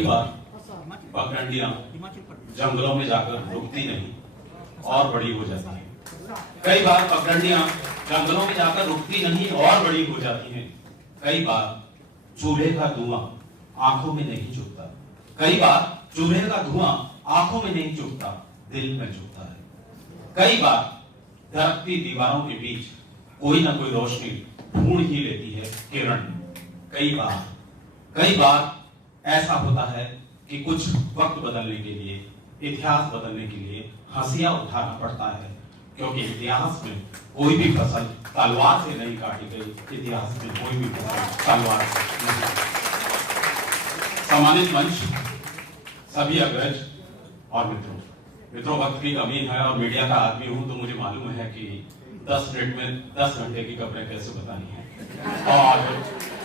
पगडंडियां जंगलों में जाकर रुकती नहीं और बड़ी हो जाती हैं। कई बार पगडंडियां जंगलों में जाकर रुकती नहीं और बड़ी हो जाती हैं। कई बार चूल्हे का धुआं आंखों में नहीं चुभता। कई बार चूल्हे का धुआं आंखों में नहीं चुभता, दिल में चुभता है। कई बार दरकती दीवारों के बीच कोई ना कोई रोशनी ढूंढ ही लेती है किरण। कई बार ऐसा होता है कि कुछ वक्त बदलने के लिए, इतिहास बदलने के लिए हंसिया उठाना पड़ता है, क्योंकि इतिहास में कोई भी फसल तलवार से नहीं काटी गई। इतिहास में कोई भी फसल तलवार से नहीं। सम्मानित मंच, सभी अग्रज और मित्रों, वक्त की कमी है और मीडिया का आदमी हूं तो मुझे मालूम है कि 10 मिनट में 10 घंटे की खबरें कैसे बतानी है। और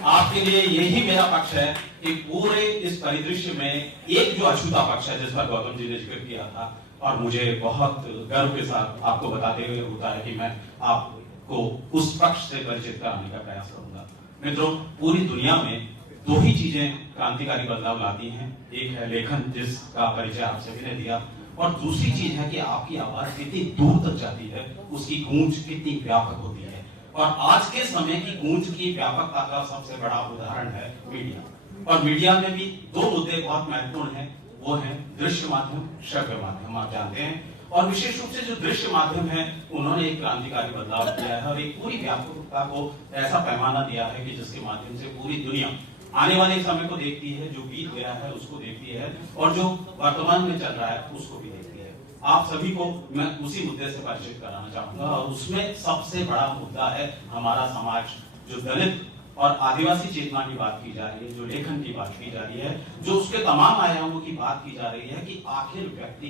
आपके लिए यही मेरा पक्ष है कि पूरे इस परिदृश्य में एक जो अछूता पक्ष है जिस पर गौतम जी ने जिक्र किया था, और मुझे बहुत गर्व के साथ आपको बताते हुए होता है कि मैं आपको उस पक्ष से परिचित कराने का प्रयास करूंगा। मित्रों, पूरी दुनिया में दो ही चीजें क्रांतिकारी बदलाव लाती हैं। एक है लेखन, जिसका परिचय आप सभी ने दिया, और दूसरी चीज है कि आपकी आवाज कितनी दूर तक जाती है, उसकी गूंज कितनी व्यापक होती है। और आज के समय की गूंज की व्यापकता का सबसे बड़ा उदाहरण है मीडिया। और मीडिया में भी दो मुद्दे बहुत महत्वपूर्ण हैं, वो है दृश्य माध्यम, श्रव्य माध्यम। आप जानते हैं, और विशेष रूप से जो दृश्य माध्यम है उन्होंने एक क्रांतिकारी बदलाव किया है और एक पूरी व्यापकता को ऐसा पैमाना दिया है कि जिसके माध्यम से पूरी दुनिया आने वाले समय को देखती है, जो बीत गया है उसको देखती है, और जो वर्तमान में चल रहा है उसको भी देखती है। आप सभी को मैं उसी मुद्दे से परिचित कराना चाहूंगा, और उसमें सबसे बड़ा मुद्दा है हमारा समाज, जो दलित और आदिवासी चेतना की बात की जा रही है, जो लेखन की बात की जा रही है, जो उसके तमाम आयामों की बात की जा रही है कि आखिर व्यक्ति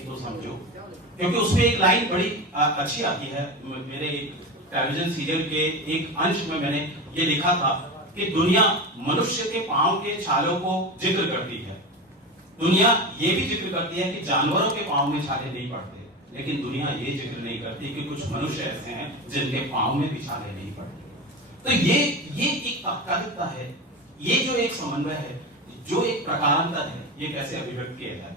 को समझो। क्योंकि उसमें एक लाइन बड़ी अच्छी आती है। मेरे टेलीविजन सीरियल के एक अंश में मैंने ये लिखा था कि दुनिया मनुष्य के पांव के छालों को जिक्र करती है। दुनिया ये भी जिक्र करती है कि जानवरों के पांव में छाले नहीं पड़ते, लेकिन दुनिया ये जिक्र नहीं करती कि कुछ मनुष्य ऐसे हैं जिनके पांव में भी छाले नहीं पड़ते। तो ये एक तात्कालिकता है, ये जो एक समन्वय है, जो एक प्रकारांतर है, ये कैसे अभिव्यक्त किया जाए।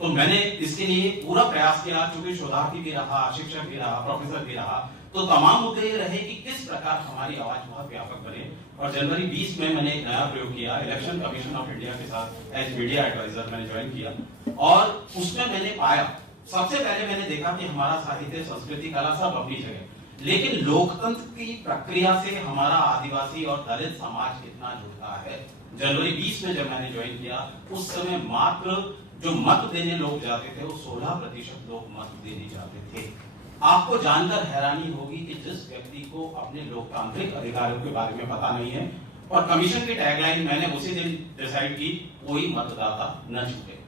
तो मैंने इसके लिए पूरा प्रयास किया, चूंकि शोधार्थी भी रहा, शिक्षक भी रहा, प्रोफेसर भी रहा, तो तमाम मुद्दे ये रहे कि किस प्रकार हमारी आवाज बहुत व्यापक बने। और जनवरी 20 में मैंने एक नया प्रयोग किया, इलेक्शन कमीशन ऑफ इंडिया के साथ एज मीडिया एडवाइजर मैंने ज्वाइन किया, और उसमें मैंने पाया, सबसे पहले मैंने देखा कि हमारा साहित्य, संस्कृति, कला सब अपनी जगह, लेकिन लोकतंत्र की प्रक्रिया से हमारा आदिवासी और दलित समाज कितना जुड़ता है। जनवरी 20 में जब मैंने ज्वाइन किया, उस समय मात्र जो मत देने लोग जाते थे वो 16% लोग मत देने जाते थे। आपको जानकर हैरानी होगी कि जिस व्यक्ति को अपने लोकतांत्रिक अधिकारों के बारे में पता नहीं है, और कमीशन की टैगलाइन मैंने उसी दिन डिसाइड की, कोई मतदाता न छूटे।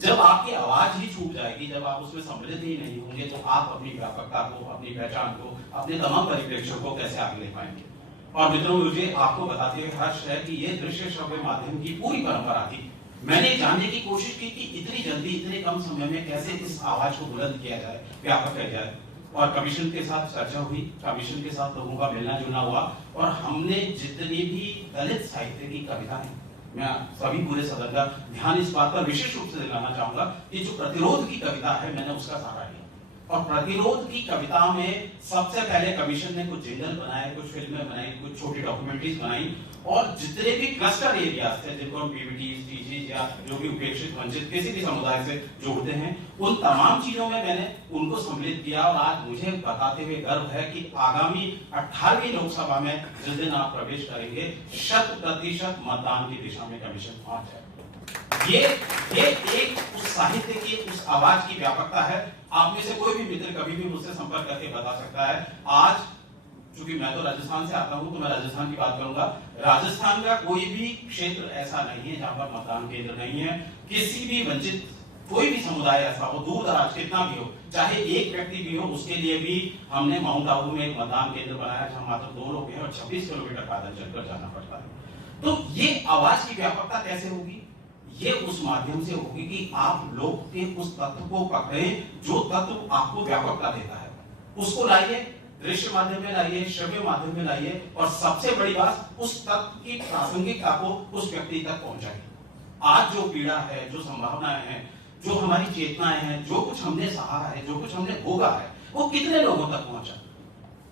जब आपकी आवाज ही छूट जाएगी, जब आप उसमें सम्मिलित ही नहीं होंगे, तो आप अपनी व्यापकता को, अपनी पहचान को, अपने तमाम परिप्रेक्ष्यों को कैसे आगे ले पाएंगे। और मित्रों, मुझे आपको बताते हुए हर्ष है कि ये दृश्य श्रव्य माध्यम की पूरी परंपरा थी। मैंने जानने की कोशिश की कि इतनी जल्दी, इतने कम समय में कैसे इस आवाज को बुलंद किया जाए, व्यापक किया जाए। और कमीशन के साथ चर्चा हुई, कमीशन के साथ लोगों का मिलना जुलना हुआ, और हमने जितनी भी दलित साहित्य की कविताएं, मैं सभी पूरे सदन का ध्यान इस बात पर विशेष रूप से दिलाना चाहूंगा कि जो प्रतिरोध की कविता है, मैंने उसका सहारा लिया। और प्रतिरोध की कविता में सबसे पहले कमीशन ने कुछ जिंगल बनाए, कुछ फिल्में बनाई, कुछ छोटी डॉक्यूमेंट्रीज बनाई, और जितने भी क्लस्टर एरियाज थे जिनको हम पीवीटीज, टीजीज या जो भी उपेक्षित, वंचित किसी भी समुदाय से जोड़ते हैं, उन तमाम चीजों में मैंने उनको सम्मिलित किया। और आज मुझे बताते हुए गर्व है कि आगामी 18वीं लोकसभा में जिस दिन आप प्रवेश करेंगे, 100% मतदान की दिशा में कमीशन पहुंच जाए। ये एक उस साहित्य की, उस आवाज की व्यापकता है। आप में से कोई भी मित्र कभी भी मुझसे संपर्क करके बता सकता है। आज चूंकि मैं तो राजस्थान से आता हूं, तो मैं राजस्थान की बात करूंगा। राजस्थान का कोई भी क्षेत्र ऐसा नहीं है जहां पर मतदान केंद्र नहीं है। किसी भी वंचित, कोई भी समुदाय ऐसा हो, दूर दराज कितना भी हो, चाहे एक व्यक्ति भी हो, उसके लिए भी हमने माउंट आबू में एक मतदान केंद्र बनाया जहां मात्र 2 लोग हैं और 26 किलोमीटर पैदल चलकर जाना पड़ता है। तो ये आवाज की व्यापकता कैसे होगी? ये उस माध्यम से होगी कि आप लोग के उस तत्व को पकड़ें जो तत्व आपको व्यापकता देता है, उसको लाइए, दृश्य माध्यम में लाइए, श्रव्य माध्यम में लाइए, और सबसे बड़ी बात, उस तत्व की प्रासंगिकता को उस व्यक्ति तक पहुंचाइए। आज जो पीड़ा है, जो संभावनाएं हैं, जो हमारी चेतनाएं हैं, जो कुछ हमने सहा है, जो कुछ हमने भोगा है, वो कितने लोगों तक पहुंचा।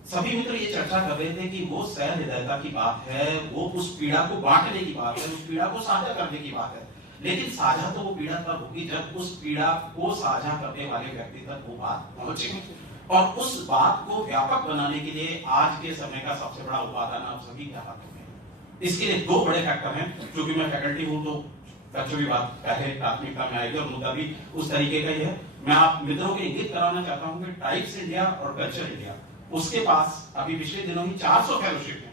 सभी मित्र ये चर्चा कर रहे थे कि वो सहृदयता की बात है, वो उस पीड़ा को बांटने की बात है, उस पीड़ा को साझा करने की बात है। लेकिन साझा तो वो पीड़ा तब होगी जब उस पीड़ा को साझा करने वाले व्यक्ति तक वो बात पहुंचे। और उस बात को व्यापक बनाने के लिए आज के समय का सबसे बड़ा उपादान आप सभी के हाथों में है। इसके लिए दो बड़े फैक्टर हैं। क्योंकि मैं फैकल्टी हूं तो बच्चों की बात पहले प्राथमिकता में आएगी और मुद्दा भी उस तरीके का ही है। मैं आप मित्रों को इंगित कराना चाहता हूं कि टाइप्स इंडिया और कल्चर इंडिया, उसके पास अभी पिछले दिनों ही 400 फेलोशिप है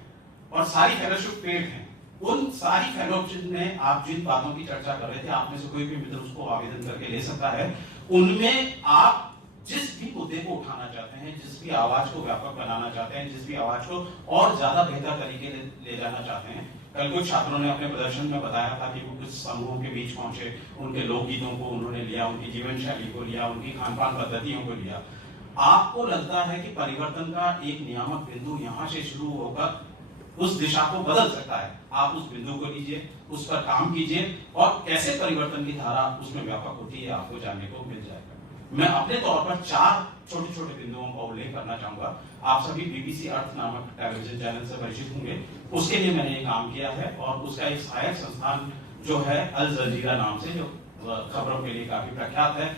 और सारी फेलोशिप पेड है। उन सारी फेलोशिप में आप जिन बातों की चर्चा कर रहे थे, आप में से कोई भी मित्र उसको आवेदन करके ले सकता है। उनमें आप जिस भी मुद्दे को उठाना चाहते हैं, जिस भी आवाज को व्यापक बनाना चाहते हैं, जिस भी आवाज को और ज्यादा बेहतर तरीके ले जाना चाहते हैं। कल कुछ छात्रों ने अपने प्रदर्शन में बताया था कि वो कुछ समूहों के बीच पहुंचे, उनके लोकगीतों को उन्होंने लिया, उनकी जीवन शैली को लिया, उनकी खान-पान पद्धतियों को लिया। आपको लगता है कि परिवर्तन का एक नियामक बिंदु यहां से शुरू होकर उस दिशा को बदल सकता है। आप उस बिंदु को लीजिए, उस पर काम कीजिए और कैसे परिवर्तन की धारा उसमें व्यापक होती है आपको जानने को मिल जाएगा। मैं अपने तौर पर 4 छोटे-छोटे बिंदुओं का उल्लेख करना चाहूंगा। आप सभी बीबीसी अर्थ नामक टेलीविजन चैनल से परिचित होंगे। उसके लिए मैंने ये काम किया है और उसका एक सहायक संस्थान जो है अल जजीरा नाम से, जो खबरों के लिए काफी प्रख्यात है,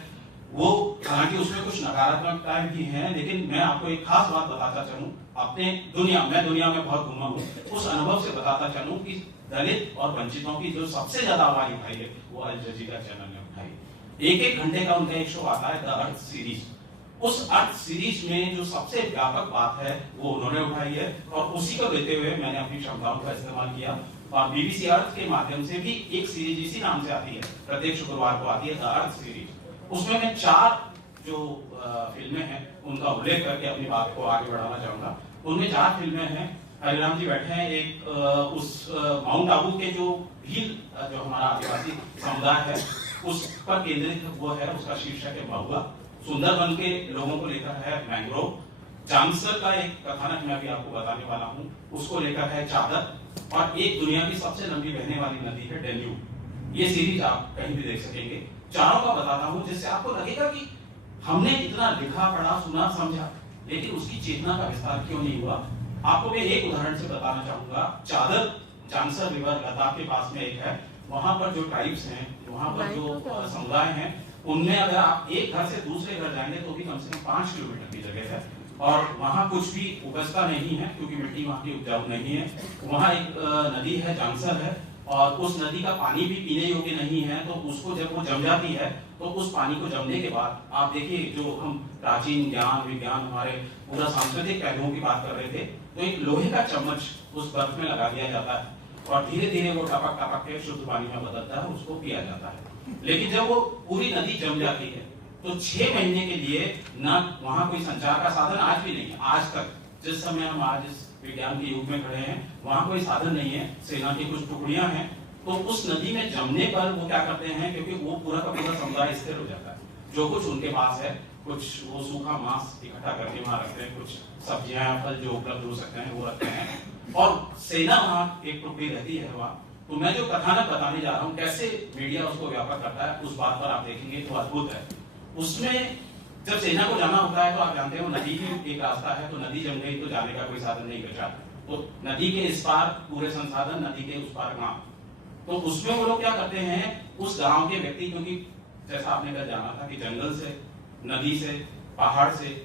वो हालांकि उसमें कुछ नकारात्मकताएं भी हैं, लेकिन मैं आपको एक खास बात बताता चलूं। मैं दुनिया में बहुत घूमा हूं, उस अनुभव से बताता चलूं कि दलित और वंचितों की जो सबसे ज्यादा आवाज उठाई है वो अल जजीरा चैनल ने उठाई। एक घंटे का उनका एक शो आता है, द अर्थ सीरीज। उस अर्थ सीरीज में जो सबसे व्यापक बात है वो उन्होंने उठाई है और उसी को देते हुए मैंने अपनी क्षमताओं का इस्तेमाल किया और बीबीसी अर्थ के माध्यम से भी एक सीरीज इसी नाम से आती है, प्रत्येक शुक्रवार को आती है, द अर्थ सीरीज। उसमें मैं 4 जो फिल्में हैं उनका उल्लेख करके अपनी बात को आगे बढ़ाना चाहूंगा। उनमें 4 फिल्में हैं। हरिराम जी बैठे हैं, एक उस माउंट आबू के जो भील जो हमारा आदिवासी समुदाय है उस पर केंद्रित वो है, उसका शीर्षक है महुआ। सुंदरबन के लोगों को लेकर है मैंग्रोव। जांसर का एक कथानक मैं भी आपको बताने वाला हूँ, उसको लेकर है चादर। और एक दुनिया की सबसे लंबी बहने वाली नदी है डेन्यूब। ये सीरीज आप कहीं भी देख सकेंगे। चारों का बताता हूँ जिससे आपको लगेगा कि हमने इतना लिखा, पढ़ा, सुना, समझा, लेकिन उसकी चेतना का विस्तार क्यों नहीं हुआ। आपको मैं एक उदाहरण से बताना चाहूंगा। चादर जांसर रिवर लद्दाख के पास में एक है। वहां पर जो ट्राइब्स हैं, वहां पर जो समुदाय हैं, उनमें अगर आप एक घर से दूसरे घर जाएंगे तो भी कम से कम 5 किलोमीटर की जगह है और वहां कुछ भी उपजता नहीं है क्योंकि मिट्टी वहां की उपजाऊ नहीं है। वहां एक नदी है, जांसर है, और उस नदी का पानी भी पीने योग्य नहीं है। तो उसको जब वो जम जाती है तो उस पानी को जमने के बाद आप देखिए, जो हम प्राचीन ज्ञान, विज्ञान, हमारे पूरा सांस्कृतिक पहलुओं की बात कर रहे थे, तो एक लोहे का चम्मच उस बर्फ में लगा दिया जाता है और धीरे धीरे वो टपक टपक के शुद्ध पानी में बदलता है, उसको पिया जाता है। लेकिन जब वो पूरी नदी जम जाती है तो 6 महीने के लिए ना वहां कोई संचार का साधन आज भी नहीं है। आज तक जिस समय हम आज इस विज्ञान के युग में खड़े हैं, वहां कोई साधन नहीं है। सेना की कुछ टुकड़ियां हैं, तो उस नदी में जमने पर वो क्या करते हैं, क्योंकि वो पूरा का पूरा समुदाय स्थिर हो जाता है। जो कुछ उनके पास है, कुछ वो सूखा मांस इकट्ठा करके वहां रखते हैं, कुछ सब्जियां, फल जो उपलब्ध हो सकते हैं वो रखते हैं, और सेना वहां एक टुकड़ी रहती है वहां। तो मैं जो कथानक बताने जा रहा हूँ, कैसे मीडिया उसको व्यापक करता है, उस बात पर आप देखेंगे तो अद्भुत है। उसमें जब सेना को जाना होता है तो आप जानते हो नदी ही एक रास्ता है, तो नदी जम गई तो जाने का कोई साधन नहीं बचा, तो नदी के इस पार पूरे संसाधन, नदी के उस पार गांव। तो उसमें वो लोग क्या करते हैं, उस गांव के व्यक्ति, क्योंकि जैसा आपने कल जाना था कि जंगल से, नदी से, पहाड़ से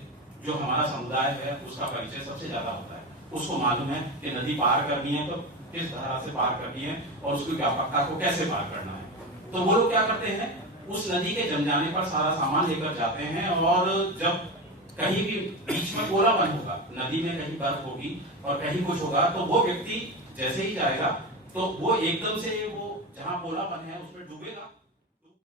जो हमारा समुदाय है उसका परिचय सबसे ज्यादा होता है। उसको मालूम है कि नदी पार करनी है तो किस तरह से पार करनी है और उसकी व्यापकता को कैसे पार करना है। तो वो लोग क्या करते हैं, उस नदी के जम जाने पर सारा सामान लेकर जाते हैं, और जब कहीं भी बीच में गोलापन होगा, नदी में कहीं बर्फ होगी और कहीं कुछ होगा, तो वो व्यक्ति जैसे ही जाएगा तो वो एकदम से वो जहां गोलापन है उसमें डूबेगा।